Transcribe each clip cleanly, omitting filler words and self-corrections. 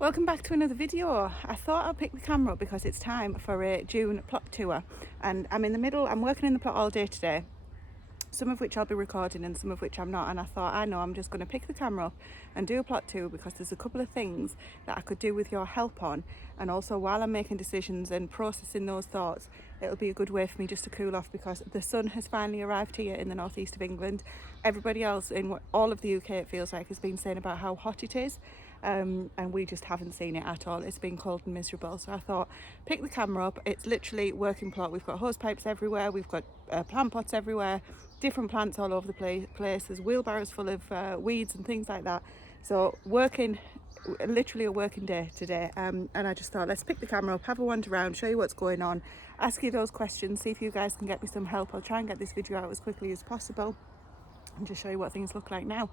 Welcome back to another video. I thought I'd pick the camera up because it's time for a June plot tour, and I'm working in the plot all day today, some of which I'll be recording and some of which I'm not, and I thought I'm just going to pick the camera up and do a plot tour because there's a couple of things that I could do with your help on, and also while I'm making decisions and processing those thoughts, it'll be a good way for me just to cool off because the sun has finally arrived here in the northeast of England. Everybody else in all of the UK, it feels like, has been saying about how hot it is, and we just haven't seen it at all. It's been cold and miserable, so I thought pick the camera up. It's literally working plot. We've got hose pipes everywhere, we've got plant pots everywhere, different plants all over the place. There's wheelbarrows full of weeds and things like that. So literally a working day today, and I just thought let's pick the camera up, have a wander around, show you what's going on, ask you those questions, see if you guys can get me some help. I'll try and get this video out as quickly as possible and just show you what things look like now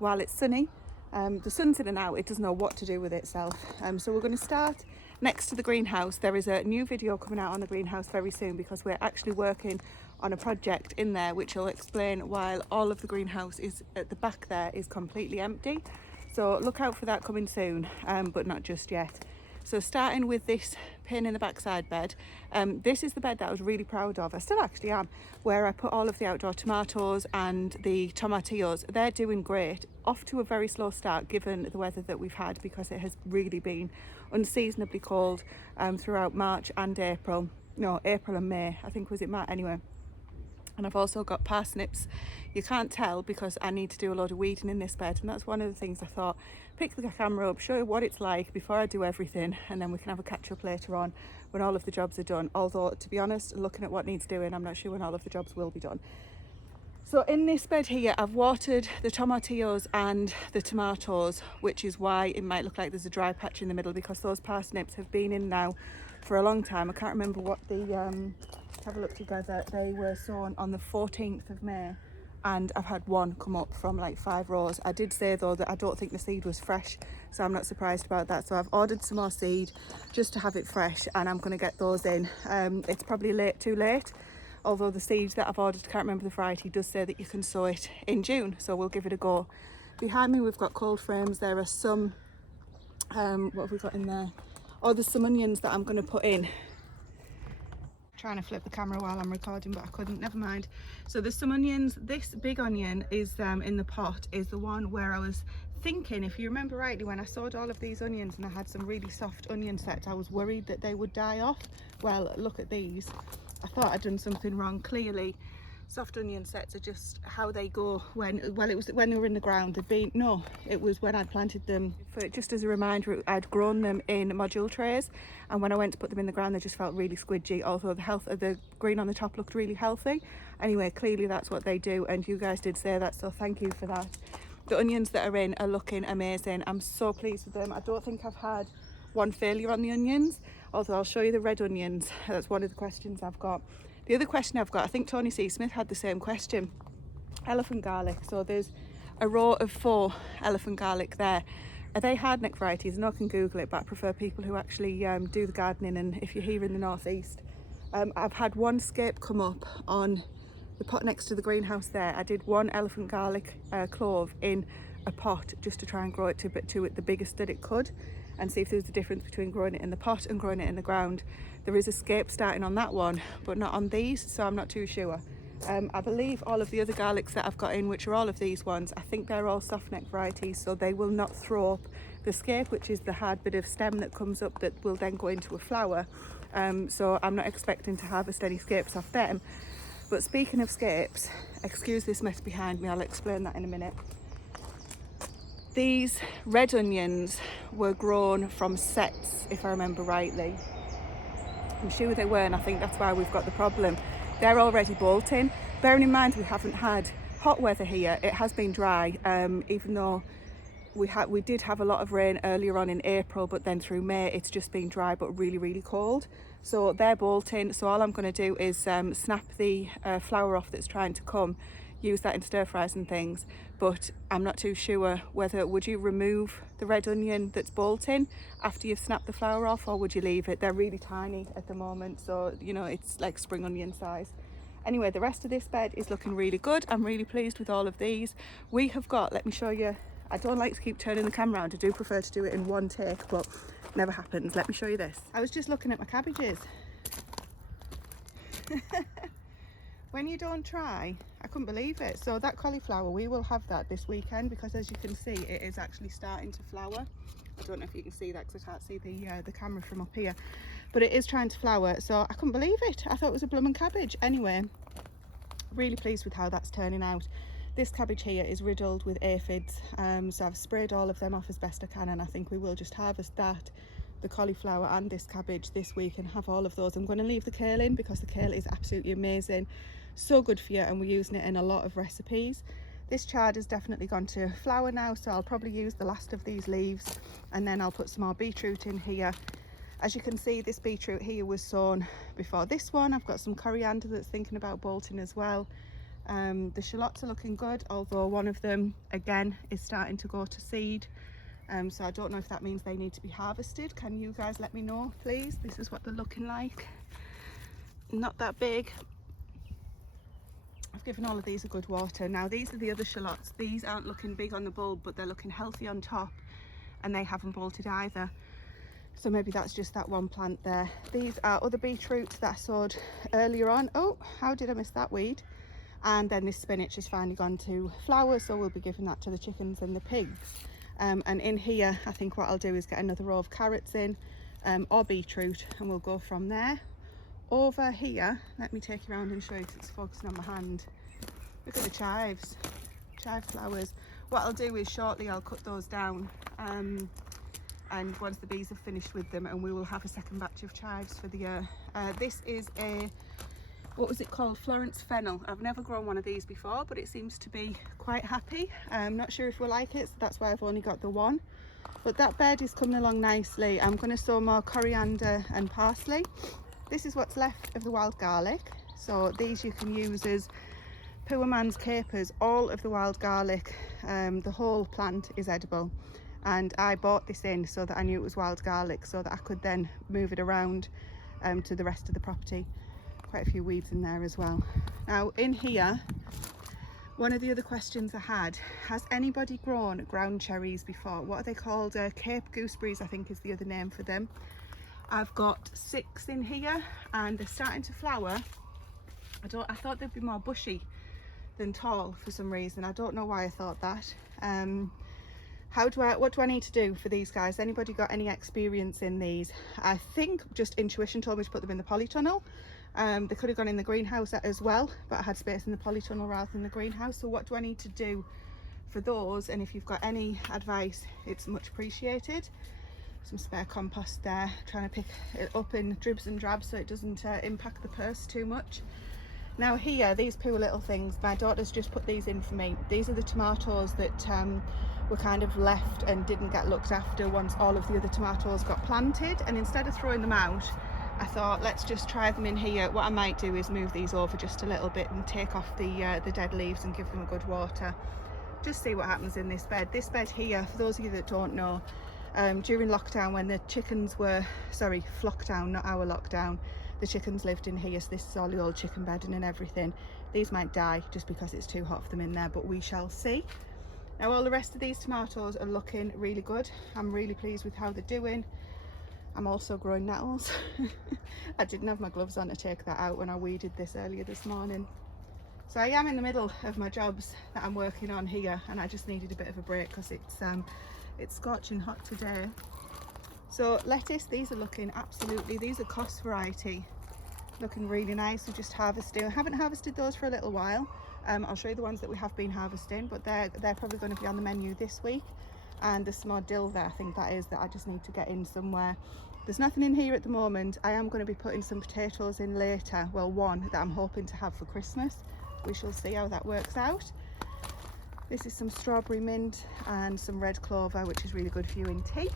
while it's sunny. The sun's in and out, it doesn't know what to do with itself. So we're going to start next to the greenhouse. There is a new video coming out on the greenhouse very soon because we're actually working on a project in there which will explain why all of the greenhouse is at the back there is completely empty. So look out for that coming soon, but not just yet. So starting with this pin in the backside bed, this is the bed that I was really proud of. I still actually am, where I put all of the outdoor tomatoes and the tomatillos. They're doing great, off to a very slow start given the weather that we've had because it has really been unseasonably cold throughout March and April. No, April and May, I think, was it March? Anyway. And I've also got parsnips. You can't tell because I need to do a lot of weeding in this bed, and that's one of the things I thought, pick the camera up, show you what it's like before I do everything, and then we can have a catch up later on when all of the jobs are done. Although, to be honest, looking at what needs doing, I'm not sure when all of the jobs will be done. So in this bed here, I've watered the tomatillos and the tomatoes, which is why it might look like there's a dry patch in the middle, because those parsnips have been in now for a long time. I can't remember what have a look together. They were sown on the 14th of May and I've had one come up from like 5 rows. I did say though that I don't think the seed was fresh, so I'm not surprised about that. So I've ordered some more seed just to have it fresh, and I'm going to get those in. It's probably too late, although the seed that I've ordered, can't remember the variety, does say that you can sow it in June, so we'll give it a go. Behind me we've got cold frames. There are some what have we got in there? Oh, there's some onions that I'm going to put in. Trying to flip the camera while I'm recording, but I couldn't, never mind. So there's some onions. This big onion is in the pot, is the one where I was thinking, if you remember rightly, when I sowed all of these onions and I had some really soft onion sets, I was worried that they would die off. Well, look at these. I thought I'd done something wrong. Clearly soft onion sets are just how they go when it was when they were in the ground. It was when I'd planted them. Just as a reminder, I'd grown them in module trays, and when I went to put them in the ground they just felt really squidgy, although the health of the green on the top looked really healthy. Anyway, clearly that's what they do, and you guys did say that, so thank you for that. The onions that are in are looking amazing. I'm so pleased with them. I don't think I've had one failure on the onions, although I'll show you the red onions. That's one of the questions I've got. The other question I've got, I think Tony C. Smith had the same question. Elephant garlic. So there's a row of 4 elephant garlic there. Are they hardneck varieties? I know I can Google it, but I prefer people who actually do the gardening, and if you're here in the northeast. I've had one scape come up on the pot next to the greenhouse there. I did one elephant garlic clove in a pot just to try and grow it to the biggest that it could, and see if there was a difference between growing it in the pot and growing it in the ground. There is a scape starting on that one, but not on these, so I'm not too sure. I believe all of the other garlics that I've got in, which are all of these ones, I think they're all soft neck varieties, so they will not throw up the scape, which is the hard bit of stem that comes up that will then go into a flower. So I'm not expecting to harvest any scapes off them. But speaking of scapes, excuse this mess behind me, I'll explain that in a minute. These red onions were grown from sets, if I remember rightly. I'm sure they were, and I think that's why we've got the problem. They're already bolting. Bearing in mind we haven't had hot weather here, it has been dry, even though we did have a lot of rain earlier on in April, but then through May it's just been dry but really, really cold. So they're bolting, so all I'm going to do is snap the flour off that's trying to come, use that in stir fries and things. But I'm not too sure whether, would you remove the red onion that's bolting after you've snapped the flour off, or would you leave it? They're really tiny at the moment, so you know, it's like spring onion size. Anyway, the rest of this bed is looking really good. I'm really pleased with all of these. We have got, let me show you I don't like to keep turning the camera around. I do prefer to do it in one take, but never happens. Let me show you this. I was just looking at my cabbages. When you don't try, I couldn't believe it. So that cauliflower, we will have that this weekend, because as you can see, it is actually starting to flower. I don't know if you can see that because I can't see the camera from up here, but it is trying to flower. So I couldn't believe it. I thought it was a blooming cabbage. Anyway, really pleased with how that's turning out. This cabbage here is riddled with aphids, so I've sprayed all of them off as best I can, and I think we will just harvest that, the cauliflower and this cabbage this week, and have all of those. I'm going to leave the kale in because the kale is absolutely amazing, so good for you, and we're using it in a lot of recipes. This chard has definitely gone to flower now, so I'll probably use the last of these leaves, and then I'll put some more beetroot in here. As you can see, this beetroot here was sown before this one. I've got some coriander that's thinking about bolting as well. The shallots are looking good, although one of them again is starting to go to seed, so I don't know if that means they need to be harvested. Can you guys let me know, please? This is what they're looking like. Not that big. I've given all of these a good water. Now these are the other shallots. These aren't looking big on the bulb, but they're looking healthy on top, and they haven't bolted either. So maybe that's just that one plant there. These are other beetroots that I sowed earlier on. Oh, how did I miss that weed? And then this spinach has finally gone to flower, so we'll be giving that to the chickens and the pigs. And in here, I think what I'll do is get another row of carrots in, or beetroot, and we'll go from there. Over here, let me take you around and show you because it's focusing on my hand. Look at the chives, chive flowers. What I'll do is shortly I'll cut those down, and once the bees have finished with them, and we will have a second batch of chives for the year. This is a, what was it called, Florence fennel. I've never grown one of these before, but it seems to be quite happy. I'm not sure if we'll like it, so that's why I've only got the one. But that bed is coming along nicely. I'm going to sow more coriander and parsley. This is what's left of the wild garlic. So these you can use as poor man's capers. All of the wild garlic, the whole plant is edible. And I bought this in so that I knew it was wild garlic, so that I could then move it around to the rest of the property. Quite a few weeds in there as well. Now in here, one of the other questions I had, has anybody grown ground cherries before? What are they called? Cape gooseberries, I think is the other name for them. I've got 6 in here and they're starting to flower. I thought they'd be more bushy than tall for some reason. I don't know why I thought that. What do I need to do for these guys? Anybody got any experience in these? I think just intuition told me to put them in the polytunnel. They could have gone in the greenhouse as well, but I had space in the polytunnel rather than the greenhouse. So what do I need to do for those? And if you've got any advice, it's much appreciated. Some spare compost there, trying to pick it up in dribs and drabs so it doesn't impact the purse too much. Now here, these poor little things, my daughter's just put these in for me. These are the tomatoes that were kind of left and didn't get looked after once all of the other tomatoes got planted, and instead of throwing them out, I thought let's just try them in here. What I might do is move these over just a little bit and take off the dead leaves and give them a good water. Just see what happens in this bed. This bed here, for those of you that don't know, during lockdown when the chickens were, sorry, flockdown, not our lockdown, the chickens lived in here, so this is all the old chicken bedding and everything. These might die just because it's too hot for them in there, but we shall see. Now all the rest of these tomatoes are looking really good. I'm really pleased with how they're doing. I'm also growing nettles. I didn't have my gloves on to take that out when I weeded this earlier this morning. So I am in the middle of my jobs that I'm working on here, and I just needed a bit of a break because it's scorching hot today. So lettuce, these are looking absolutely, these are Kos variety, looking really nice. We just harvested, I haven't harvested those for a little while. I'll show you the ones that we have been harvesting, but they're probably going to be on the menu this week. And there's some more dill there, I think that is, that I just need to get in somewhere. There's nothing in here at the moment. I am going to be putting some potatoes in later, well, one that I'm hoping to have for Christmas. We shall see how that works out. This is some strawberry mint and some red clover, which is really good for you in tea.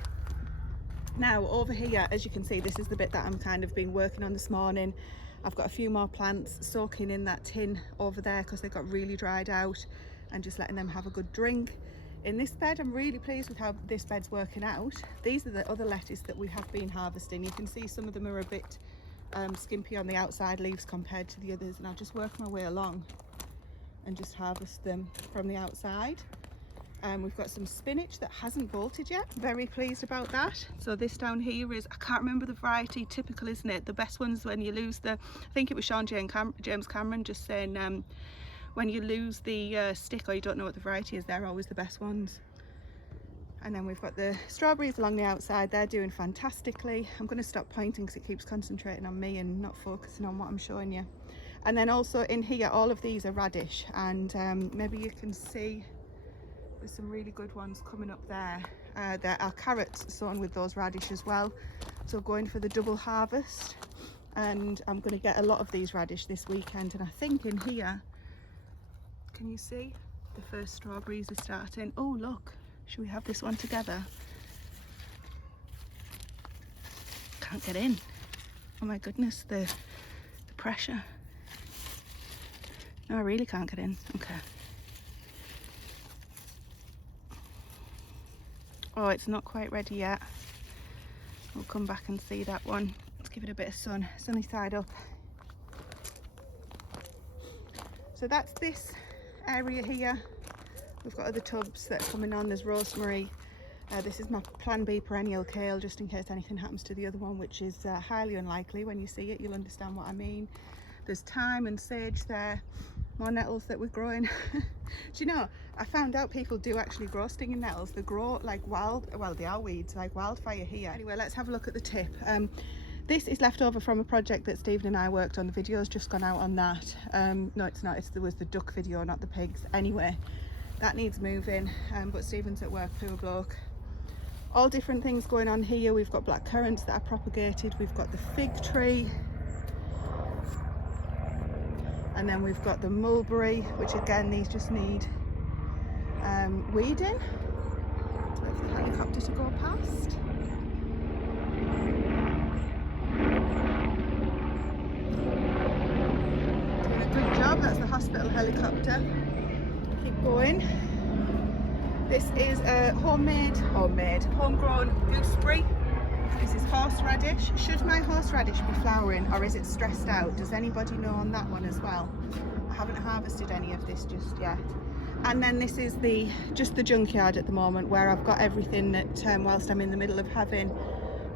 Now over here, as you can see, this is the bit that I'm kind of been working on this morning. I've got a few more plants soaking in that tin over there because they got really dried out, and just letting them have a good drink. In this bed, I'm really pleased with how this bed's working out. These are the other lettuce that we have been harvesting. You can see some of them are a bit skimpy on the outside leaves compared to the others, and I'll just work my way along and just harvest them from the outside. We've got some spinach that hasn't bolted yet. Very pleased about that. So this down here is, I can't remember the variety, typical isn't it? The best ones when you lose the, I think it was James Cameron just saying when you lose the stick or you don't know what the variety is, they're always the best ones. And then we've got the strawberries along the outside, they're doing fantastically. I'm going to stop pointing because it keeps concentrating on me and not focusing on what I'm showing you. And then also in here, all of these are radish, and maybe you can see there's some really good ones coming up there. There are carrots sown with those radish as well. So going for the double harvest, and I'm going to get a lot of these radish this weekend. And I think in here, can you see the first strawberries are starting? Oh look, should we have this one together? Can't get in. Oh my goodness, the pressure. No, I really can't get in. Okay. Oh, it's not quite ready yet. We'll come back and see that one. Let's give it a bit of sun, sunny side up. So that's this area here. We've got other tubs that are coming on. There's rosemary. This is my plan B perennial kale, just in case anything happens to the other one, which is highly unlikely. When you see it, you'll understand what I mean. There's thyme and sage there. More nettles that we're growing. Do you know, I found out people do actually grow stinging nettles. They grow like wild, well, they are weeds, like wildfire here. Anyway, let's have a look at the tip. This is left over from a project that Stephen and I worked on. The video's just gone out on that. No, it's not. There was the duck video, not the pigs. Anyway, that needs moving, but Stephen's at work, poor bloke. All different things going on here. We've got black currants that are propagated. We've got the fig tree. And then we've got the mulberry, which again, these just need weeding. Let's wait for the helicopter to go past. Doing a good job, that's the hospital helicopter. Keep going. This is a homegrown gooseberry. This is horseradish. Should my horseradish be flowering, or is it stressed out? Does anybody know on that one as well? I haven't harvested any of this just yet. And then this is just the junkyard at the moment, where I've got everything that whilst I'm in the middle of having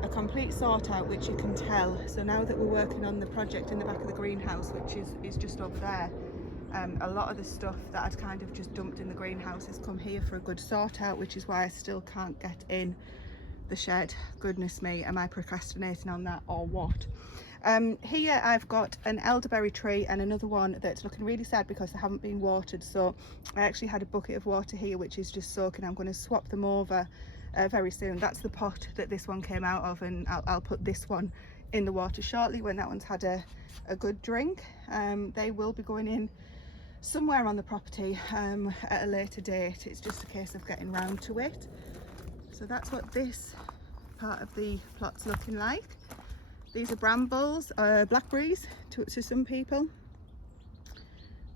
a complete sort out, which you can tell. So now that we're working on the project in the back of the greenhouse, which is just up there, a lot of the stuff that I'd kind of just dumped in the greenhouse has come here for a good sort out, which is why I still can't get in the shed. Goodness me, am I procrastinating on that or what? Here I've got an elderberry tree and another one that's looking really sad because they haven't been watered. So I actually had a bucket of water here which is just soaking. I'm going to swap them over very soon. That's the pot that this one came out of, and I'll put this one in the water shortly when that one's had a good drink. They will be going in somewhere on the property at a later date. It's just a case of getting round to it. So that's what this part of the plot's looking like. These are brambles, blackberries to some people.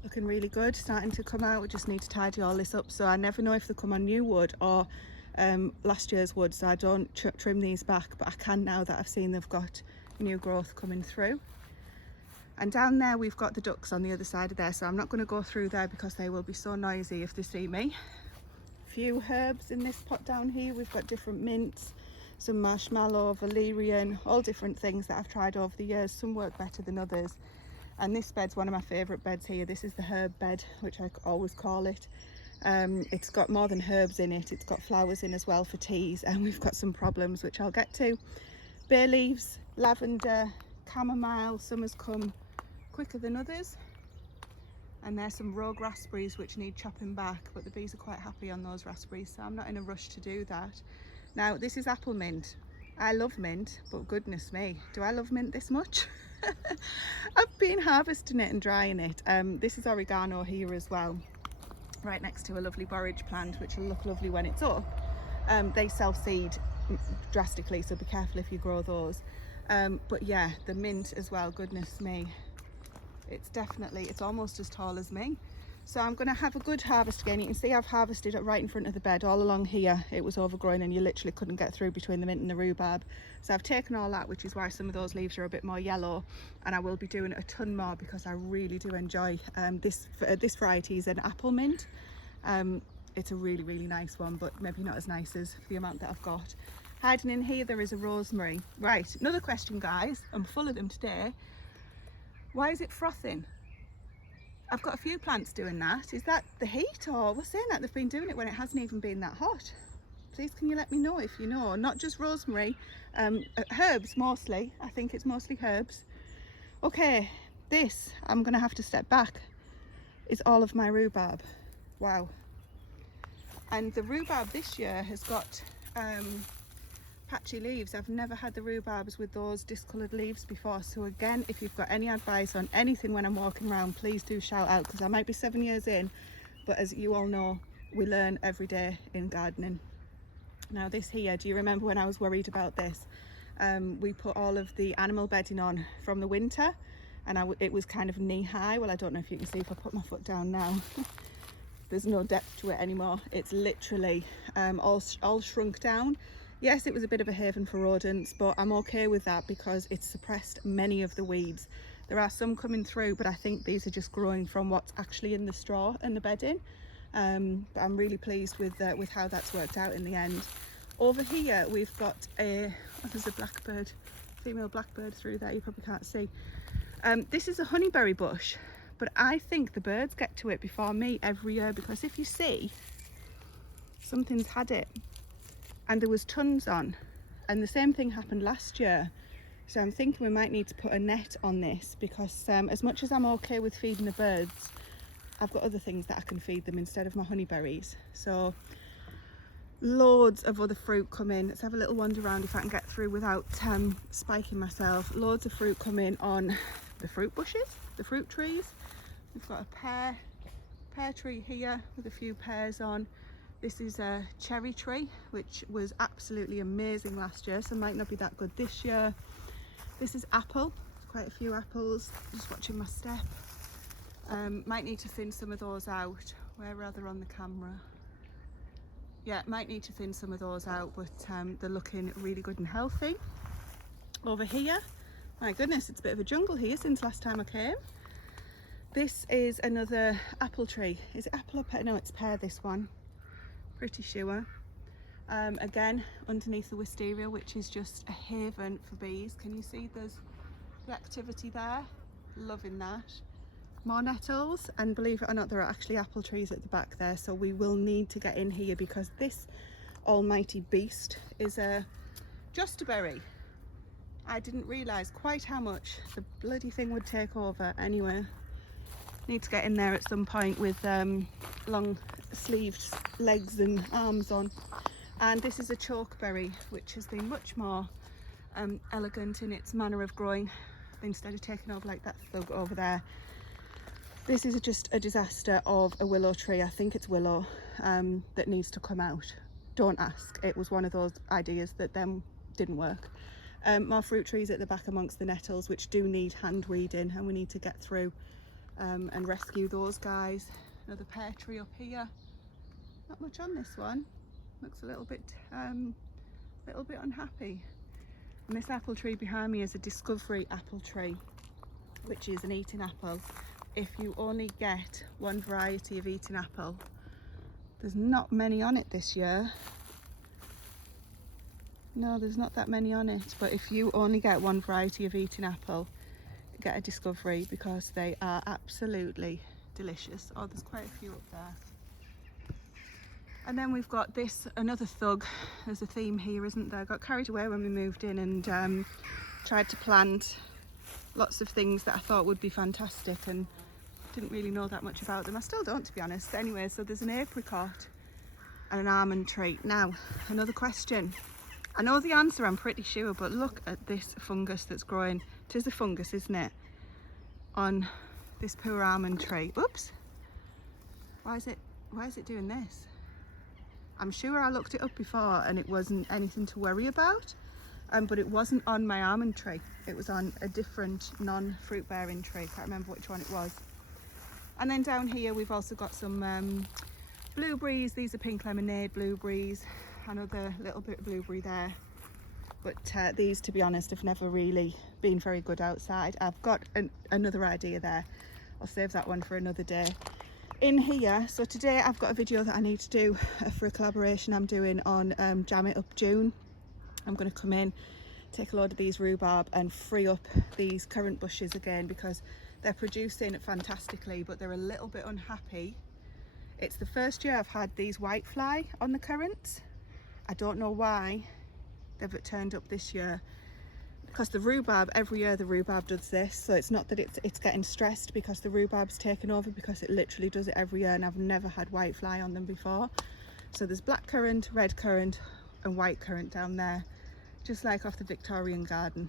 Looking really good, starting to come out. We just need to tidy all this up. So I never know if they come on new wood or last year's wood, so I don't trim these back, but I can now that I've seen they've got new growth coming through. And down there we've got the ducks on the other side of there, so I'm not going to go through there because they will be so noisy if they see me. Few herbs in this pot down here. We've got different mints, some marshmallow, valerian, all different things that I've tried over the years. Some work better than others, and this bed's one of my favourite beds here. This is the herb bed, which I always call it. It's got more than herbs in it, it's got flowers in as well for teas, and we've got some problems which I'll get to. Bay leaves, lavender, chamomile. Some has come quicker than others. And there's some rogue raspberries which need chopping back, but the bees are quite happy on those raspberries, so I'm not in a rush to do that. Now this is apple mint. I love mint, but goodness me, do I love mint this much? I've been harvesting it and drying it. This is oregano here as well, right next to a lovely borage plant which will look lovely when it's up. They self-seed drastically, so be careful if you grow those. But yeah, the mint as well, goodness me. It's almost as tall as me. So I'm going to have a good harvest again. You can see I've harvested it right in front of the bed. All along here it was overgrown and you literally couldn't get through between the mint and the rhubarb. So I've taken all that, which is why some of those leaves are a bit more yellow, and I will be doing a ton more because I really do enjoy this variety is an apple mint. it's a really, really nice one, but maybe not as nice as the amount that I've got. Hiding in here there is a rosemary. Right, another question guys, I'm full of them today. Why is it frothing? I've got a few plants doing that. Is that the heat, or we're saying that they've been doing it when it hasn't even been that hot? Please can you let me know if you know. Not just rosemary, herbs mostly. I think it's mostly herbs. Okay, this, I'm gonna have to step back, is all of my rhubarb. Wow. And the rhubarb this year has got patchy leaves. I've never had the rhubarbs with those discoloured leaves before. So again, if you've got any advice on anything when I'm walking around, please do shout out, because I might be 7 years in, but as you all know, we learn every day in gardening. Now this here, do you remember when I was worried about this? We put all of the animal bedding on from the winter, and it was kind of knee high. Well, I don't know if you can see if I put my foot down now. There's no depth to it anymore. It's literally all shrunk down. Yes, it was a bit of a haven for rodents, but I'm okay with that because it's suppressed many of the weeds. There are some coming through, but I think these are just growing from what's actually in the straw and the bedding. But I'm really pleased with how that's worked out in the end. Over here we've got there's a blackbird, female blackbird through there, you probably can't see. This is a honeyberry bush, but I think the birds get to it before me every year, because if you see, something's had it. And there was tons on, and the same thing happened last year. So I'm thinking we might need to put a net on this, because as much as I'm okay with feeding the birds, I've got other things that I can feed them instead of my honeyberries. So loads of other fruit come in. Let's have a little wander around if I can get through without spiking myself. Loads of fruit come in on the fruit bushes, the fruit trees. We've got a pear tree here with a few pears on. This is a cherry tree, which was absolutely amazing last year, so might not be that good this year. This is apple, quite a few apples. Just watching my step. Might need to thin some of those out. Where rather on the camera? Yeah, might need to thin some of those out, but they're looking really good and healthy. Over here, my goodness, it's a bit of a jungle here since last time I came. This is another apple tree. Is it apple or pear? No, it's pear, this one. Pretty sure. Again, underneath the wisteria, which is just a haven for bees. Can you see there's the activity there? Loving that. More nettles, and believe it or not, there are actually apple trees at the back there, so we will need to get in here, because this almighty beast is a jostaberry. I didn't realise quite how much the bloody thing would take over. Anyway, need to get in there at some point with long sleeved legs and arms on. And this is a chokeberry, which has been much more elegant in its manner of growing, instead of taking over like that thug over there. This is just a disaster of a willow tree. I think it's willow that needs to come out. Don't ask, it was one of those ideas that then didn't work. More fruit trees at the back amongst the nettles, which do need hand weeding, and we need to get through and rescue those guys. Another pear tree up here. Not much on this one. Looks a little bit unhappy. And this apple tree behind me is a discovery apple tree, which is an eating apple. If you only get one variety of eating apple, there's not many on it this year. No, there's not that many on it, but if you only get one variety of eating apple, get a discovery, because they are absolutely delicious. Oh, there's quite a few up there. And then we've got this, another thug. There's a theme here, isn't there? I got carried away when we moved in and tried to plant lots of things that I thought would be fantastic, and didn't really know that much about them. I still don't, to be honest. Anyway, so there's an apricot and an almond tree. Now, another question. I know the answer, I'm pretty sure, but look at this fungus that's growing. It is a fungus, isn't it? On this poor almond tree. Oops. Why is it doing this? I'm sure I looked it up before and it wasn't anything to worry about, but it wasn't on my almond tree. It was on a different non-fruit bearing tree. Can't remember which one it was. And then down here we've also got some blueberries. These are pink lemonade blueberries. Another little bit of blueberry there. But these, to be honest, have never really been very good outside. I've got another idea there. I'll save that one for another day. in here, so today I've got a video that I need to do for a collaboration I'm doing on Jam It Up June. I'm going to come in, take a load of these rhubarb and free up these currant bushes again, because they're producing fantastically but they're a little bit unhappy. It's the first year I've had these whitefly on the currants. I don't know why they've turned up this year, because the rhubarb, every year the rhubarb does this, so it's not that it's getting stressed because the rhubarb's taken over, because it literally does it every year, and I've never had whitefly on them before. So there's black currant, red currant and white currant down there, just like off the Victorian garden.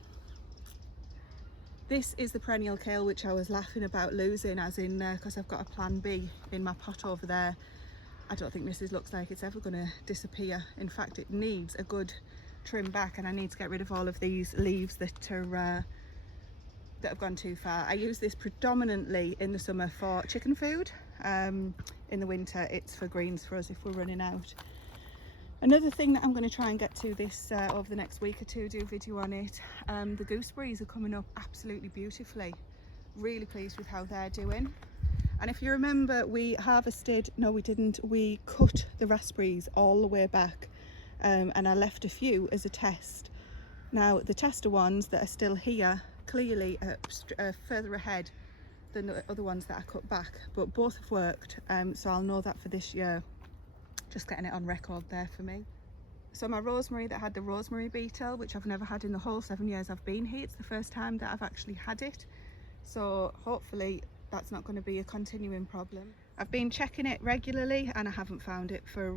This is the perennial kale which I was laughing about losing, as in because I've got a plan B in my pot over there. I don't think this looks like it's ever going to disappear. In fact, it needs a good trim back, and I need to get rid of all of these leaves that are that have gone too far. I use this predominantly in the summer for chicken food. In the winter it's for greens for us if we're running out. Another thing that I'm going to try and get to this over the next week or two, do a video on it. The gooseberries are coming up absolutely beautifully. Really pleased with how they're doing. And if you remember, we harvested, no we didn't, we cut the raspberries all the way back, and I left a few as a test. Now the tester ones that are still here clearly are further ahead than the other ones that I cut back, but both have worked, so I'll know that for this year. Just getting it on record there for me. So my rosemary that had the rosemary beetle, which I've never had in the whole 7 years I've been here, it's the first time that I've actually had it, so hopefully that's not going to be a continuing problem. I've been checking it regularly and I haven't found it for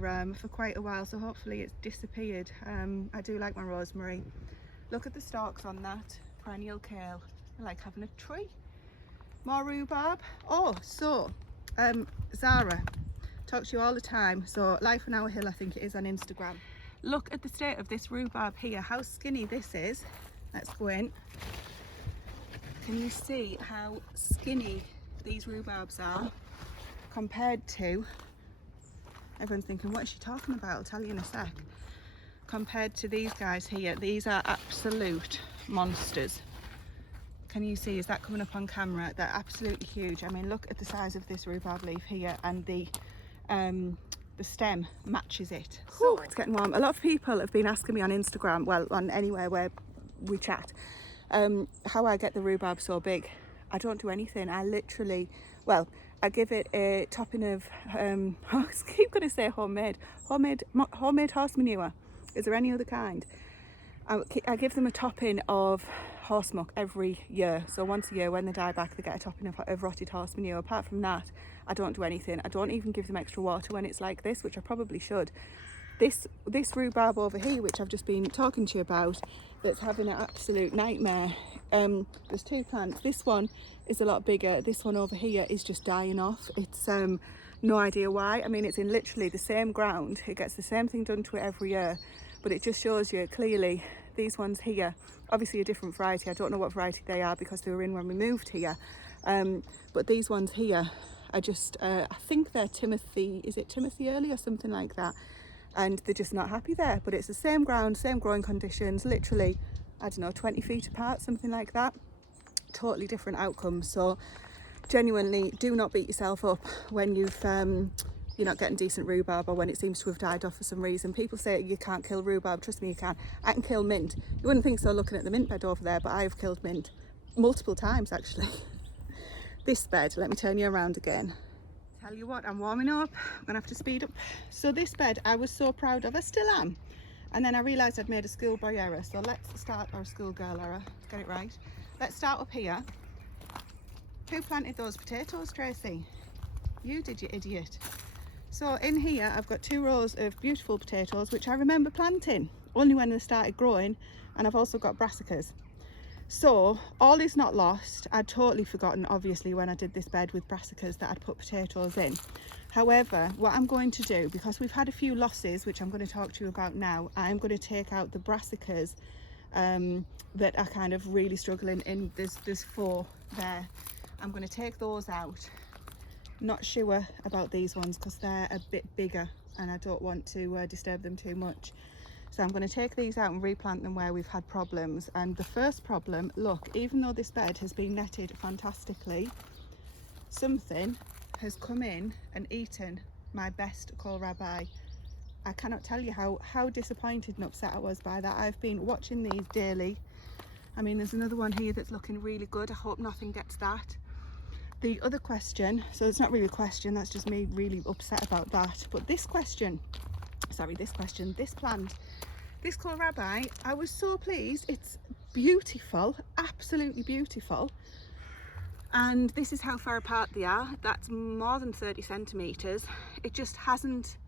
quite a while, so hopefully it's disappeared. I do like my rosemary. Look at the stalks on that perennial kale. I like having a tree. More rhubarb. Oh, so Zara, talk to you all the time. So Life on Our Hill, I think it is, on Instagram. Look at the state of this rhubarb here, how skinny this is. Let's go in. Can you see how skinny these rhubarbs are compared to, everyone's thinking what is she talking about, I'll tell you in a sec, compared to these guys here. These are absolute monsters. Can you see, is that coming up on camera? They're absolutely huge. I mean, look at the size of this rhubarb leaf here, and the stem matches it. So it's getting warm. A lot of people have been asking me on Instagram, well, on anywhere where we chat, how I get the rhubarb so big. I don't do anything. I literally, well, I give it a topping of I keep going to say homemade horse manure. Is there any other kind? I give them a topping of horse muck every year. So once a year when they die back, they get a topping of rotted horse manure. Apart from that, I don't do anything. I don't even give them extra water when it's like this, which I probably should. This rhubarb over here, which I've just been talking to you about, that's having an absolute nightmare. There's two plants. This one is a lot bigger. This one over here is just dying off. It's no idea why. I mean, it's in literally the same ground. It gets the same thing done to it every year, but it just shows you clearly these ones here, obviously a different variety. I don't know what variety they are because they were in when we moved here. But these ones here are just, I think they're Timothy, is it Timothy early or something like that? And they're just not happy there. But it's the same ground, same growing conditions, literally, I don't know, 20 feet apart, something like that. Totally different outcomes. So genuinely, do not beat yourself up when you're not getting decent rhubarb, or when it seems to have died off for some reason. People say you can't kill rhubarb. Trust me, you can. I can kill mint. You wouldn't think so looking at the mint bed over there, but I have killed mint multiple times actually. This bed, let me turn you around again. Tell you what, I'm warming up. I'm gonna have to speed up. So this bed I was so proud of, I still am. And then I realised I'd made a schoolboy error. So let's start, or a schoolgirl error, get it right. Let's start up here. Who planted those potatoes, Tracy? You did, you idiot. So in here I've got 2 rows of beautiful potatoes, which I remember planting only when they started growing, and I've also got brassicas. So all is not lost. I'd totally forgotten, obviously, when I did this bed with brassicas, that I'd put potatoes in. However, what I'm going to do, because we've had a few losses, which I'm going to talk to you about now, I'm going to take out the brassicas that are kind of really struggling. There's 4 there. I'm going to take those out. Not sure about these ones because they're a bit bigger and I don't want to disturb them too much. So I'm going to take these out and replant them where we've had problems. And the first problem, look, even though this bed has been netted fantastically, something has come in and eaten my best kohlrabi. I cannot tell you how disappointed and upset I was by that. I've been watching these daily. I mean, there's another one here that's looking really good. I hope nothing gets that. The other question, so it's not really a question, that's just me really upset about that. But this plant, this kohlrabi, I was so pleased. It's beautiful, absolutely beautiful. And this is how far apart they are. That's more than 30 centimetres. It just hasn't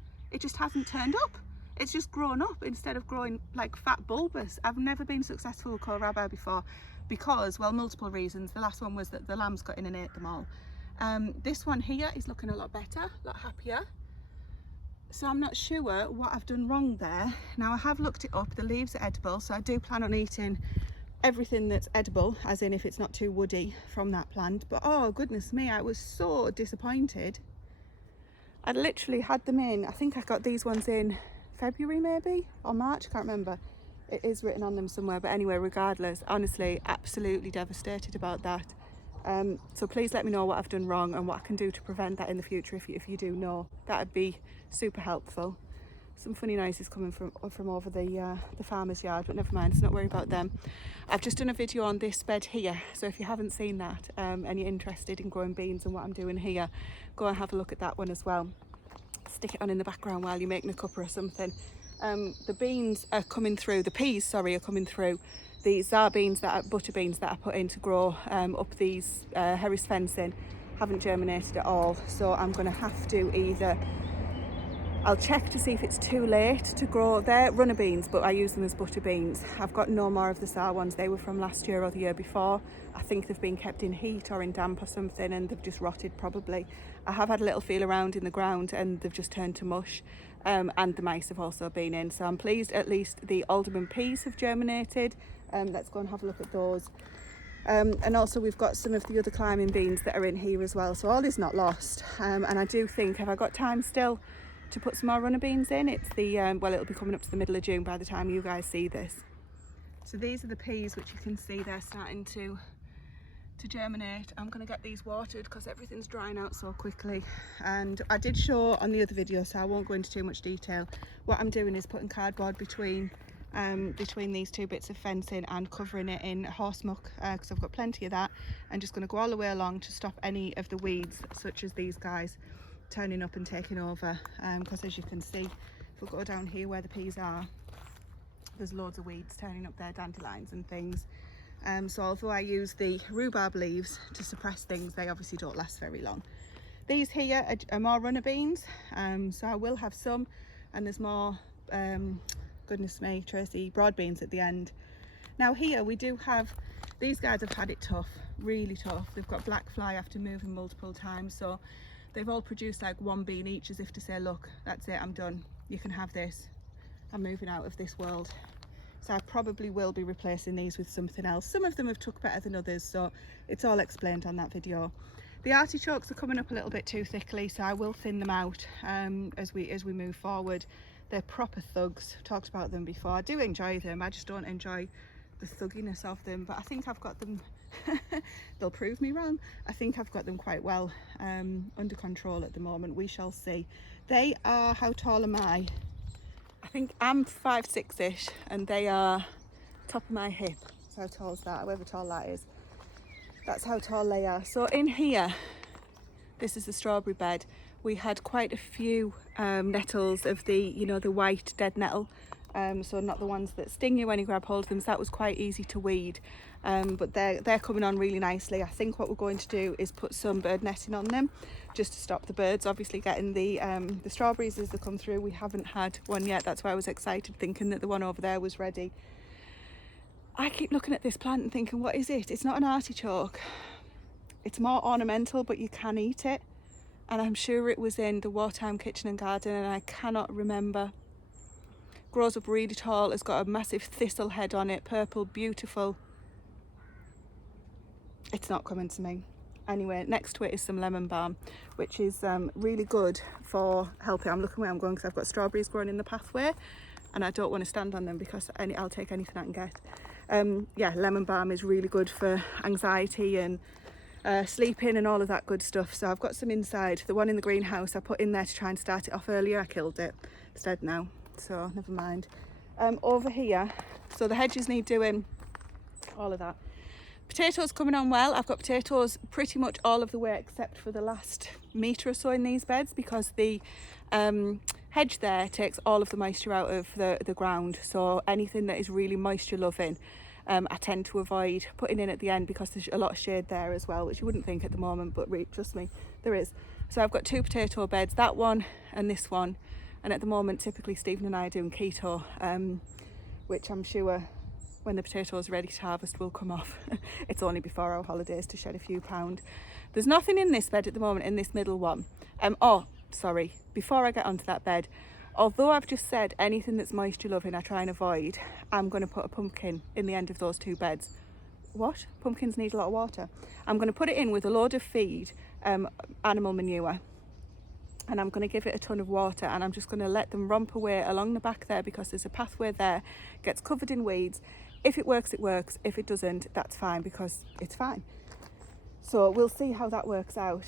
turned up. It's just grown up instead of growing like fat bulbous. I've never been successful with kohlrabi before because, well, multiple reasons. The last one was that the lambs got in and ate them all. This one here is looking a lot better, a lot happier. So I'm not sure what I've done wrong there. Now I have looked it up, the leaves are edible, so I do plan on eating everything that's edible, as in if it's not too woody from that plant. But oh goodness me, I was so disappointed. I literally had them in, I think I got these ones in February maybe, or March, I can't remember. It is written on them somewhere, but anyway, regardless, honestly, absolutely devastated about that. So please let me know what I've done wrong and what I can do to prevent that in the future if you do know. That would be super helpful. Some funny noises coming from over the farmer's yard, but never mind, let's not worry about them. I've just done a video on this bed here, so if you haven't seen that and you're interested in growing beans and what I'm doing here, go and have a look at that one as well. Stick it on in the background while you're making a cuppa or something. The beans are coming through, the peas, sorry, are coming through. The Zar beans, butter beans that I put in to grow up these Harris fencing haven't germinated at all, so I'm going to have to either, I'll check to see if it's too late to grow. They're runner beans, but I use them as butter beans. I've got no more of the Zar ones. They were from last year or the year before. I think they've been kept in heat or in damp or something, and they've just rotted probably. I have had a little feel around in the ground and they've just turned to mush, and the mice have also been in. So I'm pleased at least the alderman peas have germinated. Let's go and have a look at those. And also we've got some of the other climbing beans that are in here as well. So all is not lost. And I do think, have I got time still to put some more runner beans in? It's the, well, it'll be coming up to the middle of June by the time you guys see this. So these are the peas, which you can see they're starting to germinate. I'm going to get these watered because everything's drying out so quickly. And I did show on the other video, so I won't go into too much detail. What I'm doing is putting cardboard between these two bits of fencing and covering it in horse muck, because I've got plenty of that, and just going to go all the way along to stop any of the weeds such as these guys turning up and taking over, because as you can see, if we go down here where the peas are, there's loads of weeds turning up there, dandelions and things. So although I use the rhubarb leaves to suppress things, they obviously don't last very long. These here are more runner beans, so I will have some, and there's more goodness me, Tracy, broad beans at the end. Now here we do have, these guys have had it tough, really tough. They've got black fly after moving multiple times, so they've all produced like one bean each, as if to say, look, that's it, I'm done, you can have this, I'm moving out of this world. So I probably will be replacing these with something else. Some of them have took better than others, so it's all explained on that video. The artichokes are coming up a little bit too thickly, so I will thin them out as we move forward. They're proper thugs, talked about them before. I do enjoy them, I just don't enjoy the thugginess of them, but I think I've got them they'll prove me wrong. I think I've got them quite well under control at the moment. We shall see. They are, how tall am I? I think I'm 5'6"-ish and they are top of my hip. So how tall is that? However tall that is. That's how tall they are. So in here, this is the strawberry bed. We had quite a few nettles of the, you know, the white dead nettle. So not the ones that sting you when you grab hold of them. So that was quite easy to weed. But they're coming on really nicely. I think what we're going to do is put some bird netting on them, just to stop the birds obviously getting the strawberries as they come through. We haven't had one yet. That's why I was excited, thinking that the one over there was ready. I keep looking at this plant and thinking, what is it? It's not an artichoke. It's more ornamental, but you can eat it. And I'm sure it was in the Wartime Kitchen and Garden, and I cannot remember. Grows up really tall, it's got a massive thistle head on it, purple, beautiful. It's not coming to me. Anyway, next to it is some lemon balm, which is really good for helping. I'm looking where I'm going because I've got strawberries growing in the pathway and I don't want to stand on them because I'll take anything I can get. Yeah, lemon balm is really good for anxiety and sleeping and all of that good stuff. So I've got some inside. The one in the greenhouse I put in there to try and start it off earlier. I killed it. It's dead now, so never mind. Over here, so the hedges need doing, all of that. Potatoes coming on well. I've got potatoes pretty much all of the way except for the last metre or so in these beds, because the hedge there takes all of the moisture out of the ground. So anything that is really moisture loving, I tend to avoid putting in at the end, because there's a lot of shade there as well, which you wouldn't think at the moment, but trust me, there is. So I've got 2 potato beds, that one and this one. And at the moment, typically Stephen and I are doing keto, which I'm sure when the potatoes are ready to harvest will come off. It's only before our holidays to shed a few pound. There's nothing in this bed at the moment, in this middle one. Oh, sorry, before I get onto that bed, although I've just said anything that's moisture loving I try and avoid, I'm going to put a pumpkin in the end of those 2 beds. What? Pumpkins need a lot of water. I'm going to put it in with a load of feed, animal manure, and I'm going to give it a ton of water, and I'm just going to let them romp away along the back there, because there's a pathway there, gets covered in weeds. If it works, it works. If it doesn't, that's fine, because it's fine. So we'll see how that works out.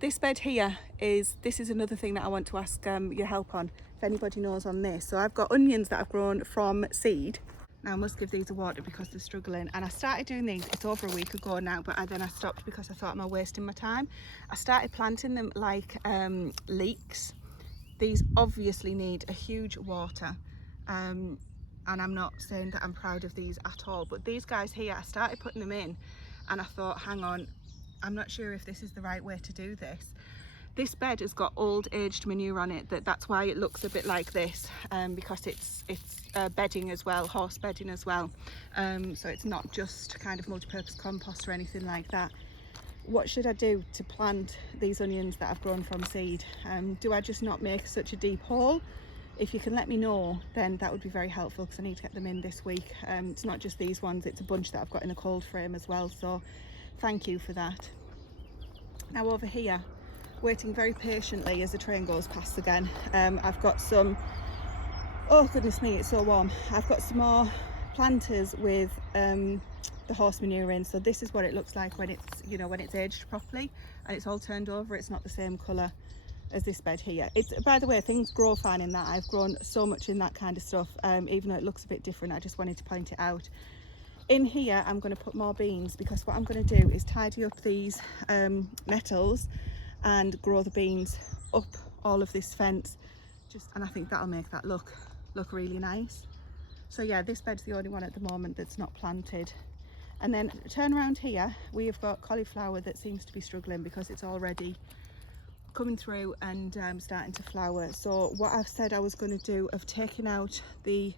This bed here this is another thing that I want to ask your help on, if anybody knows on this. So I've got onions that I've grown from seed. Now I must give these a water because they're struggling, and I started doing these, it's over a week ago now, but then I stopped because I thought, am I wasting my time? I started planting them like leeks. These obviously need a huge water, and I'm not saying that I'm proud of these at all, but these guys here, I started putting them in and I thought, hang on, I'm not sure if this is the right way to do this. This bed has got old aged manure on it, that's why it looks a bit like this, because it's bedding as well, horse bedding as well. So it's not just kind of multi-purpose compost or anything like that. What should I do to plant these onions that I've grown from seed? Do I just not make such a deep hole? If you can let me know, then that would be very helpful, because I need to get them in this week. It's not just these ones, it's a bunch that I've got in a cold frame as well, so thank you for that. Now over here, waiting very patiently as the train goes past again, I've got some, oh goodness me, it's so warm. I've got some more planters with the horse manure in. So this is what it looks like when it's, you know, when it's aged properly and it's all turned over. It's not the same colour as this bed here. It's, by the way, things grow fine in that. I've grown so much in that kind of stuff, even though it looks a bit different. I just wanted to point it out. In here I'm going to put more beans, because what I'm going to do is tidy up these nettles and grow the beans up all of this fence, and I think that'll make that look really nice. So yeah, this bed's the only one at the moment that's not planted. And then turn around here, we have got cauliflower that seems to be struggling because it's already coming through and starting to flower. So what I've said I was going to do of taking out the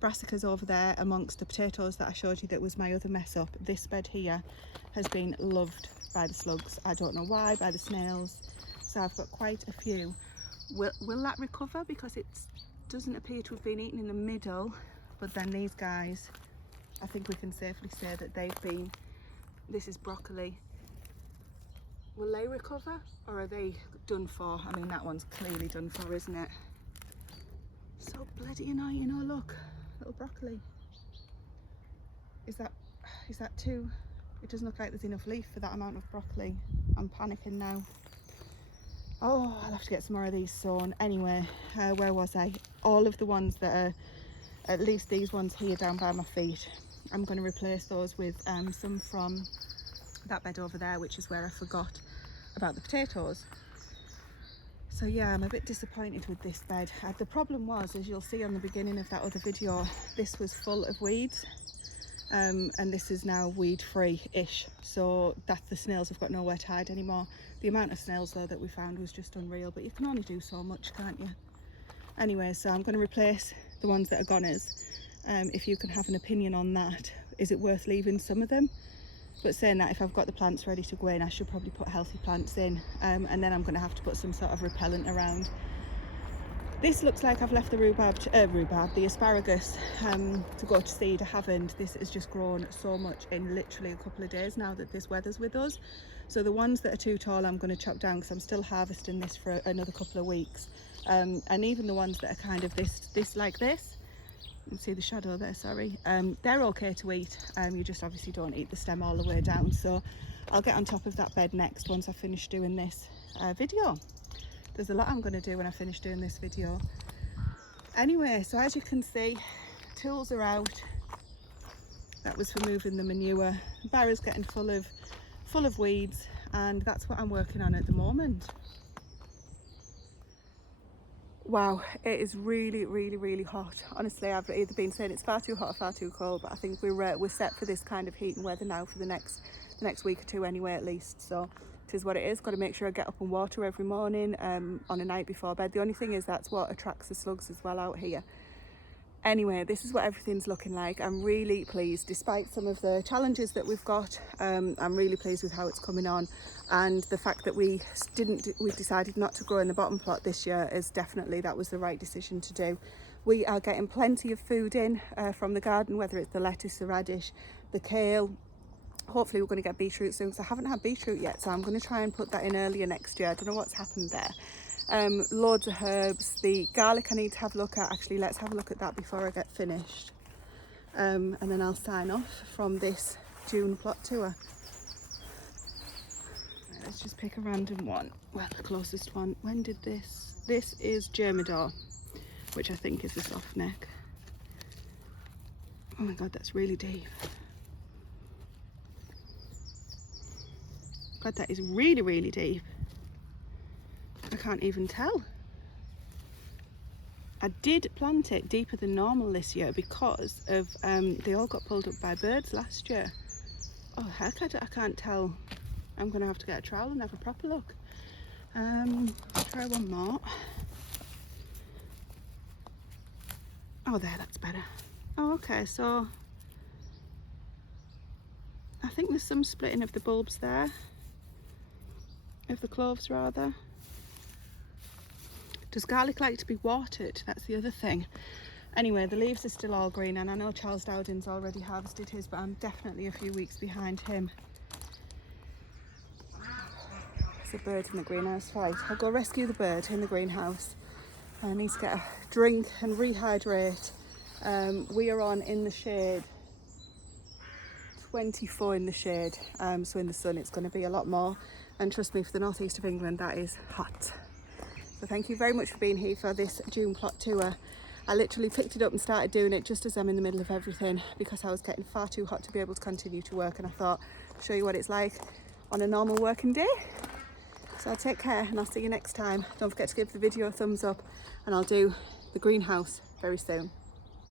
brassicas over there amongst the potatoes that I showed you, that was my other mess up. This bed here has been loved by the slugs. I don't know why, by the snails. So I've got quite a few. Will that recover? Because it doesn't appear to have been eaten in the middle, but then these guys, I think we can safely say that they've been, this is broccoli. Will they recover, or are they done for? I mean, that one's clearly done for, isn't it? So bloody annoying. Oh look, little broccoli. Is that too, it doesn't look like there's enough leaf for that amount of broccoli. I'm panicking now. Oh, I'll have to get some more of these sown. Anyway, where was I? All of the ones that are, at least these ones here down by my feet, I'm going to replace those with some from that bed over there, which is where I forgot about the potatoes. So yeah, I'm a bit disappointed with this bed. The problem was, as you'll see on the beginning of that other video, this was full of weeds, and this is now weed free-ish, so that the snails have got nowhere to hide anymore. The amount of snails though that we found was just unreal, but you can only do so much, can't you? Anyway, so I'm going to replace the ones that are goners. If you can have an opinion on that, is it worth leaving some of them? But saying that, if I've got the plants ready to go in, I should probably put healthy plants in, and then I'm going to have to put some sort of repellent around. This looks like I've left the the asparagus to go to seed. I haven't. This has just grown so much in literally a couple of days now that this weather's with us. So the ones that are too tall I'm going to chop down, because I'm still harvesting this for another couple of weeks. And even the ones that are kind of this like this, You can see the shadow there, sorry. They're okay to eat. You just obviously don't eat the stem all the way down. So I'll get on top of that bed next once I finish doing this video. There's a lot I'm going to do when I finish doing this video. Anyway, so as you can see, tools are out. That was for moving the manure. The barrow's getting full of weeds, and that's what I'm working on at the moment. Wow, it is really, really, really hot. Honestly, I've either been saying it's far too hot or far too cold, but I think we're set for this kind of heat and weather now for the next week or two anyway, at least. So it is what it is. Got to make sure I get up and water every morning on a night before bed. The only thing is that's what attracts the slugs as well out here. Anyway, this is what everything's looking like. I'm really pleased, despite some of the challenges that we've got. I'm really pleased with how it's coming on, and the fact that we decided not to grow in the bottom plot this year is definitely, that was the right decision to do. We are getting plenty of food in from the garden, whether it's the lettuce, the radish, the kale. Hopefully we're going to get beetroot soon, because I haven't had beetroot yet, so I'm going to try and put that in earlier next year. I don't know what's happened there. Loads of herbs. The garlic I need to have a look at. Actually, let's have a look at that before I get finished, and then I'll sign off from this June plot tour. Let's just pick a random one. Well, the closest one. When did this is Germador, which I think is the soft neck. Oh my god, that's really deep. God, that is really, really deep. I can't even tell. I did plant it deeper than normal this year because of they all got pulled up by birds last year. Oh heck, I can't tell. I'm gonna have to get a trowel and have a proper look. Try one more. Oh, there, that's better. Oh, okay, so I think there's some splitting of the bulbs there, of the cloves rather. Does garlic like to be watered? That's the other thing. Anyway, the leaves are still all green, and I know Charles Dowden's already harvested his, but I'm definitely a few weeks behind him. There's a bird in the greenhouse. Right, I'll go rescue the bird in the greenhouse. I need to get a drink and rehydrate. We are on in the shade, 24 in the shade, so in the sun it's going to be a lot more, and trust me, for the northeast of England that is hot. So thank you very much for being here for this June plot tour. I literally picked it up and started doing it just as I'm in the middle of everything, because I was getting far too hot to be able to continue to work, and I thought I'll show you what it's like on a normal working day. So I'll take care, and I'll see you next time. Don't forget to give the video a thumbs up, and I'll do the greenhouse very soon.